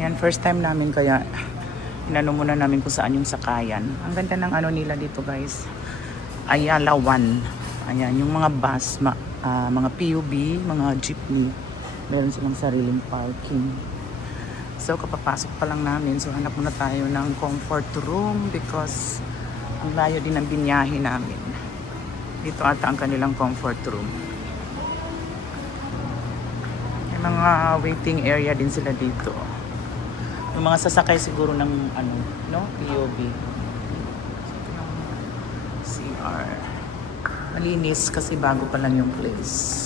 Ayan, first time namin kaya inano muna namin kung saan yung sakayan. Ang ganda ng ano nila dito guys. Ayala 1. Ayan, yung mga bus, mga PUB, mga jeepney. Meron silang sariling parking. So, kapapasok pa lang namin. So, hanap muna tayo ng comfort room because ang layo din ng binyahe namin. Dito ata ang kanilang comfort room. May mga waiting area din sila dito. Yung mga sasakay siguro ng ano, no? POB. CR. Malinis kasi bago pa lang yung place.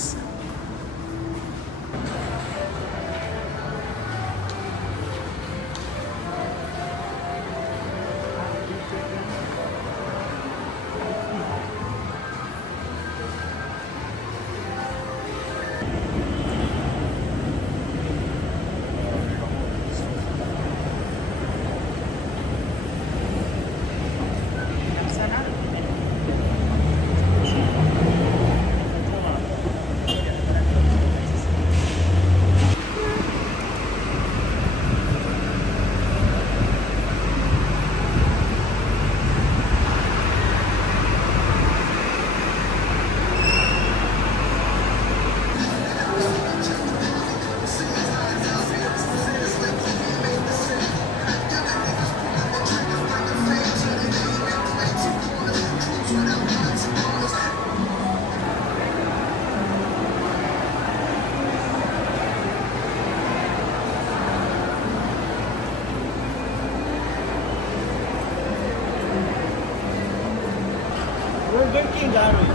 Burger King gano'n?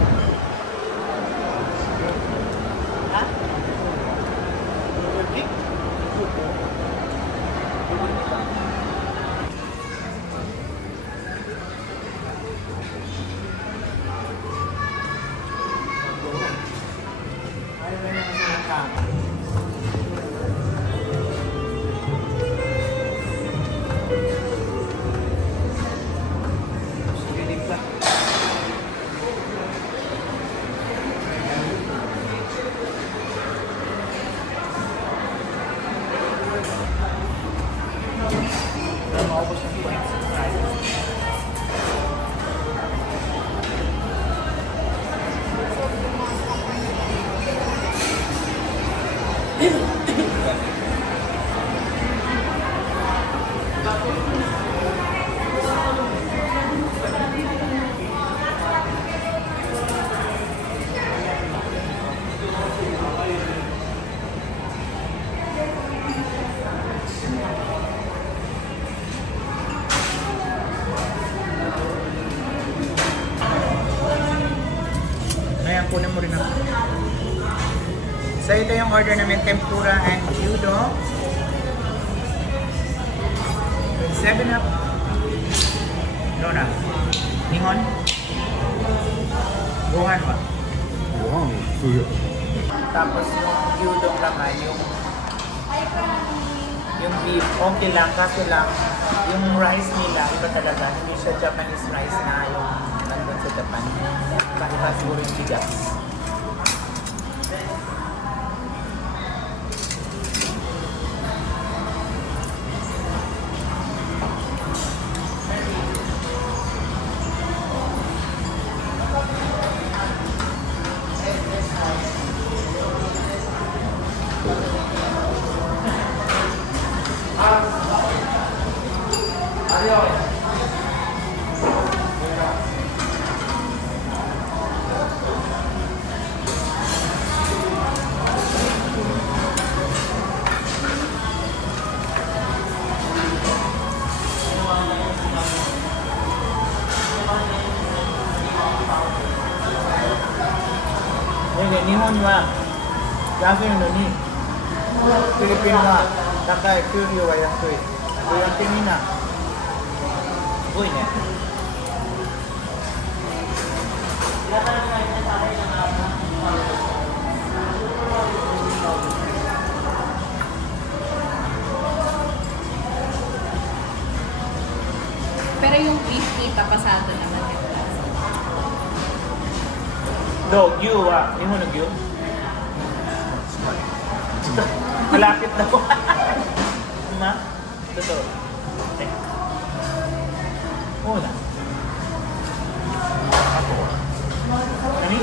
Ha? Burger King? Ayan, kunin mo rin ako. So, ito yung order namin, tempura and gyudon. 7-up. No na. Ningon? Buhan ba? Wow, suyo. Tapos yung gyudon naman, yung beef, okay lang. Kaso lang, yung rice nila, iba talaga. Hindi siya Japanese rice na yung nandun sa Japan. Iba siguro yung bigas. Nihon wa yasui no ni Philippine wa takai, kyuri wa yasui. So yatte mi na. Sugoi ne. Pero yung beef kita pasado naman yung lasa. Do, gyu wa. Nihon no gyu. Malapit na po. Ma? Ito. Muna. Ako. Nani?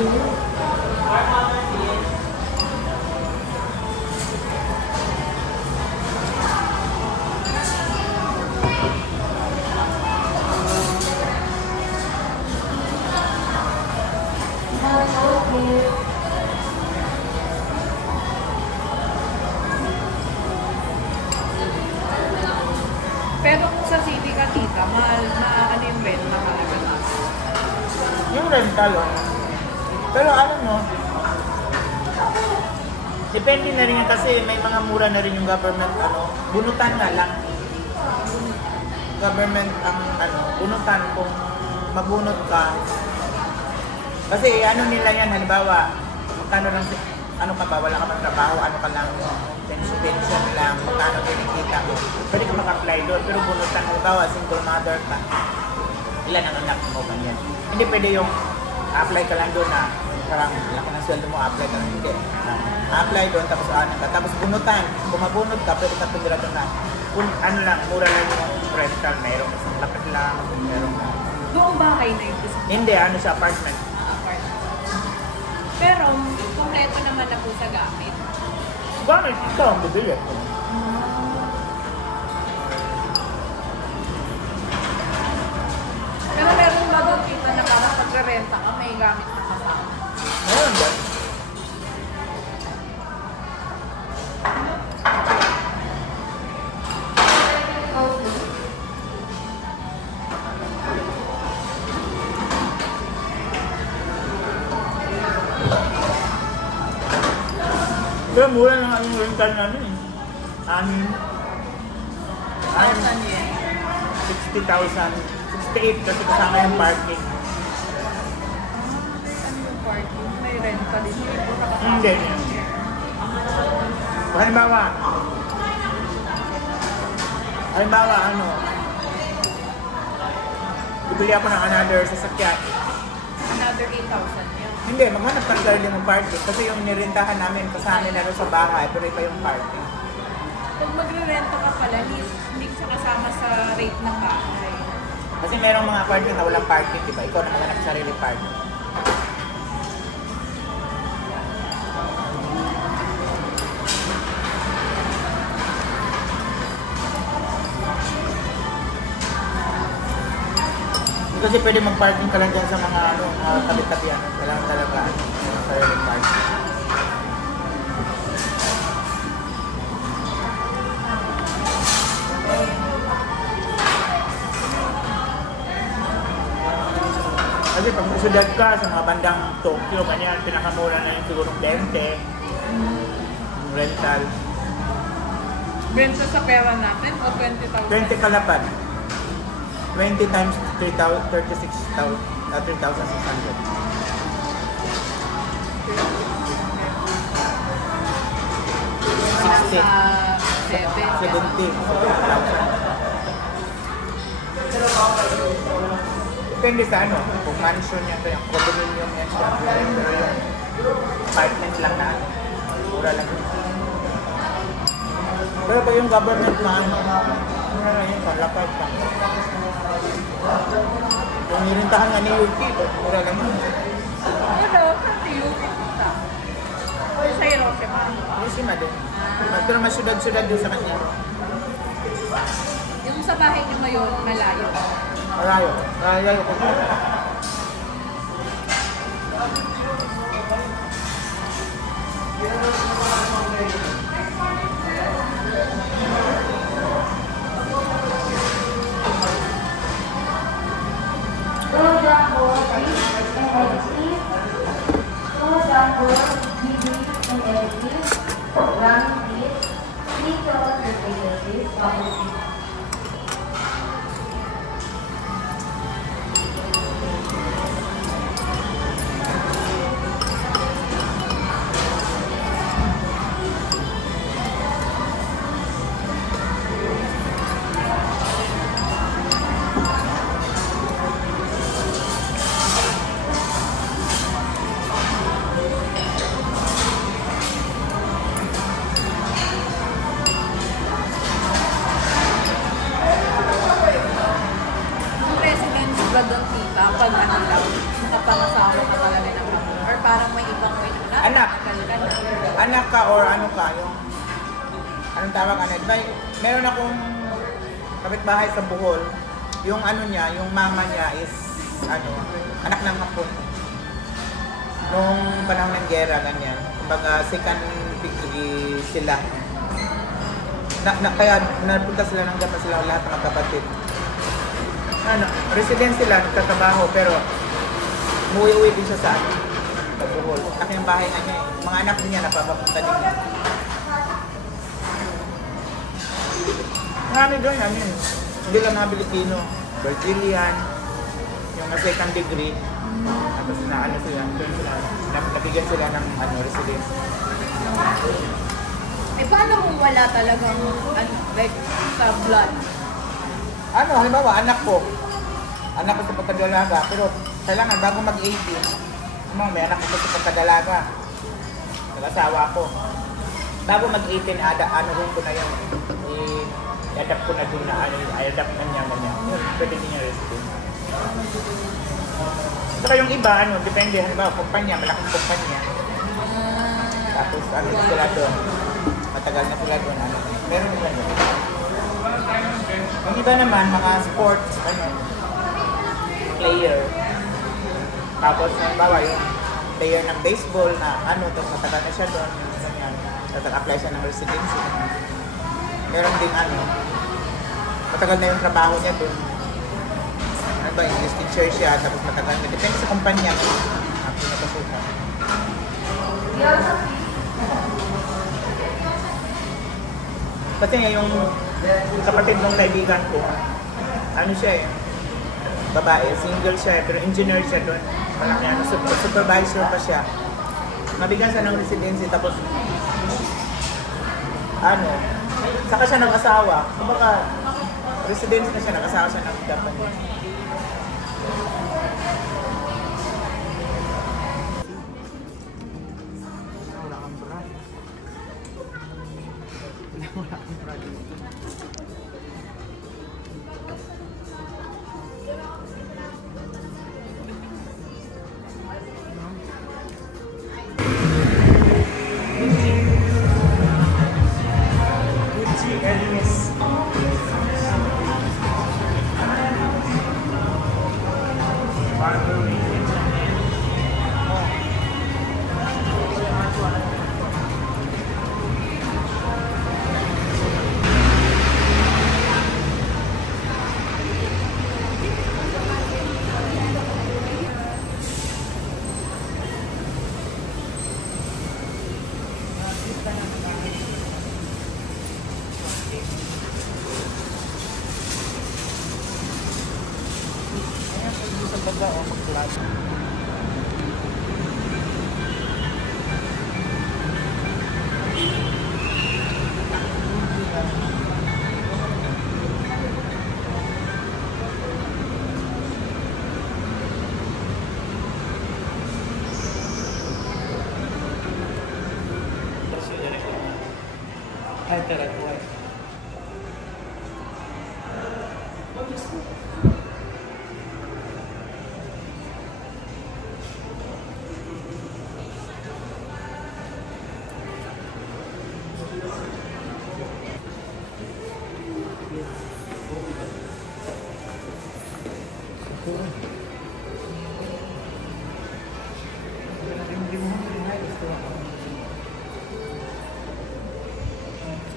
Pero kung sa city ka, tita, mahal na ano yung benta talaga na. Yung rental, oh. Pero alam mo, depende na rin yan kasi may mga mura na rin yung government, ano, bunutan na lang. Government ang, ano, bunutan kung mabunot ka. Kasi ano nila yan, halimbawa, magkano lang, ano ka ba, wala ka mang trabaho, ano ka lang, pension lang, magkano kinikita mo. Pwede ka mag-apply doon, pero bunutan, halimbawa, single mother ka. Ilan ang anak mo, ganyan. Hindi pwede yung apply ka lang doon na parang laki ng sweldo mo, apply ka lang. Hindi. Apply doon, tapos ano ka. Tapos bunutan. Kung mabunot ka, pwede ka tumira doon na. Kung ano lang, mura lang yung rental. Mayroong isang lapit lang. Mayroong Buong bahay na yung gusto. hindi, ano sa apartment. Apartment. Pero, kompleto naman na po sa gamit. Bakit? Ikaw ang bibili. Pero meron ba doon kita na parang pagre-renta ka, may gamit na kasama? Meron ba? Pero mura lang ang rental namin eh. Anim. 1,000 yen. 60,000. 68 kasi kasama yung parking. Ano yung parking? May rental din. Hindi. Halimbawa, ano, bibili ako ng another sasakyan. Another 8,000 yun. Hindi, maghanap ka ng ng parking. Kasi yung nirentahan namin, kasama na rin sa bahay, pero iba yung parking. Pag magre-renta ka pala, hindi siya kasama sa rate ng bahay. Kasi merong mga parking na walang parking, di ba? Ikaw na maghanap sa sarili parking. Kasi pwede mag-parking ka lang dyan sa mga ano, tabi-tabi ano. Kailangan talaga sarili parking. Kasi pag usudad ka sa mga bandang Tokyo, ganyan, pinakamura na yung sigurong 20. Yung rental. Benta sa pera natin o 20,000? 20 kalapad. 20 times 3,600. 3,600. Nasa 7. 70. Depende sa ano, kung mansion yan, kung condominium yan siya. Pero yung apartment lang na, mura lang yun. Pero pag yung government na, mura lang yun, kalapad pa. Kung nirintahan nga ni Yuki, mura lang yun. Pero, pati yung kita. Sa Hiroshima. Hiroshima din. Pero mas sudad-sudad din sa kanya. Yung sa bahay niyo ngayon, malayo. Malayo. Malayo ko. or ano ka, yung anong tawag ano, diba, meron akong kapitbahay sa Bohol, yung ano niya, yung mama niya is ano, anak ng Hapon. Nung panahon ng gera, ganyan. Kumbaga, second degree sila. Kaya napunta sila ng Japan sila lahat ng magkapatid. Ano, resident sila, nagtatrabaho, pero umuwi-uwi din siya sa ano, sa Bohol. Laki ang bahay na niya eh. Mga anak niya napapapunta din niya. Marami doon, I mean, hindi lang mga Pilipino. Brazilian, yung second degree. Tapos na ano sila, doon sila, nabigyan sila ng ano, residence. Eh, paano kung wala talagang, ano, like, sa blood? Ano, halimbawa, anak ko sa pagkadalaga, pero kailangan bago mag-18, may anak ko sa pagkadalaga, nag-asawa ko. Bago mag-18, ano rin ko na yun, i-adapt ko na dun na, i-adapt na niya. Pwede din yung resident. Saka yung iba, ano, depende, halimbawa, kumpanya, malaking kumpanya. Tapos, ano sila doon, matagal na sila doon, ano, meron din yun. Yung iba naman, mga sports, ano, player. Tapos, halimbawa, yung player ng baseball na, ano, tapos matagal na siya doon, ganyan. Tapos, apply siya ng residency. Meron din, ano, matagal na yung trabaho niya doon. Ano ba, English teacher siya, tapos matagal na. Depende sa kumpanya, ang pinapasukan. Kasi nga yung kapatid ng kaibigan ko, ano siya eh, babae, single siya eh, pero engineer siya doon. Malaki ano, supervisor pa siya. Mabigyan siya ng residency, tapos ano, saka siya nag-asawa. Kumbaga, residency na siya, nag-asawa siya ng Japanese. Wala kang brand. Wala kang brand. Baga o mag-class. Ay, talaga.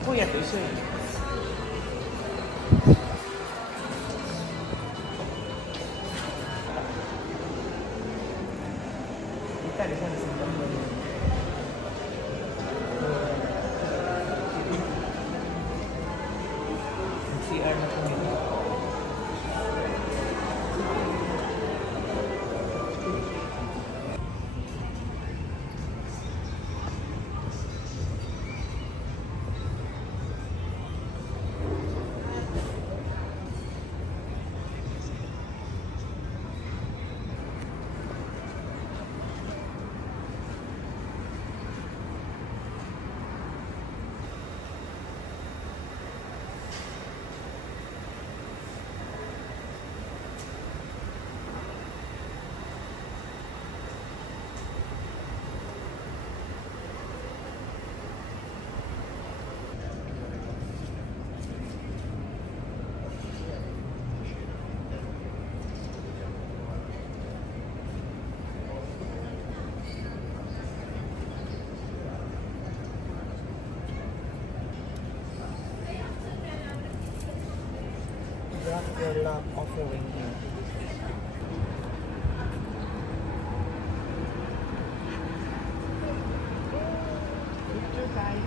Kuya to siya. Kita di sana sedang CR na po nila. Drop your love offering here. Picture tayo.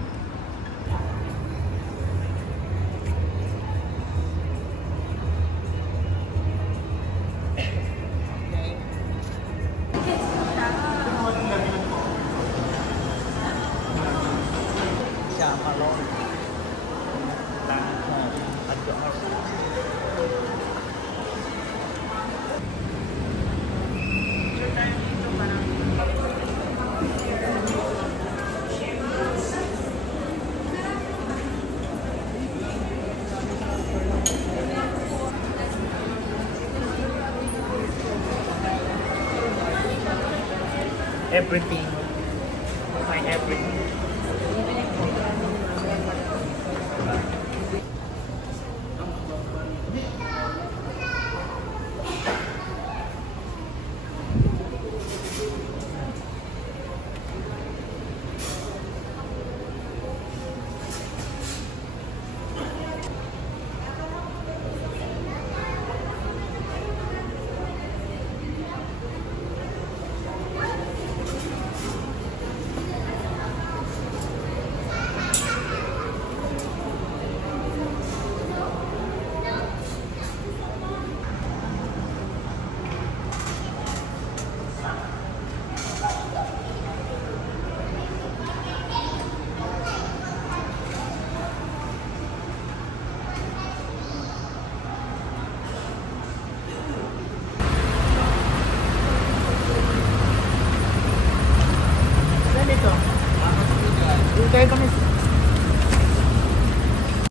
Chamalon. Picture tayo dito parang everything.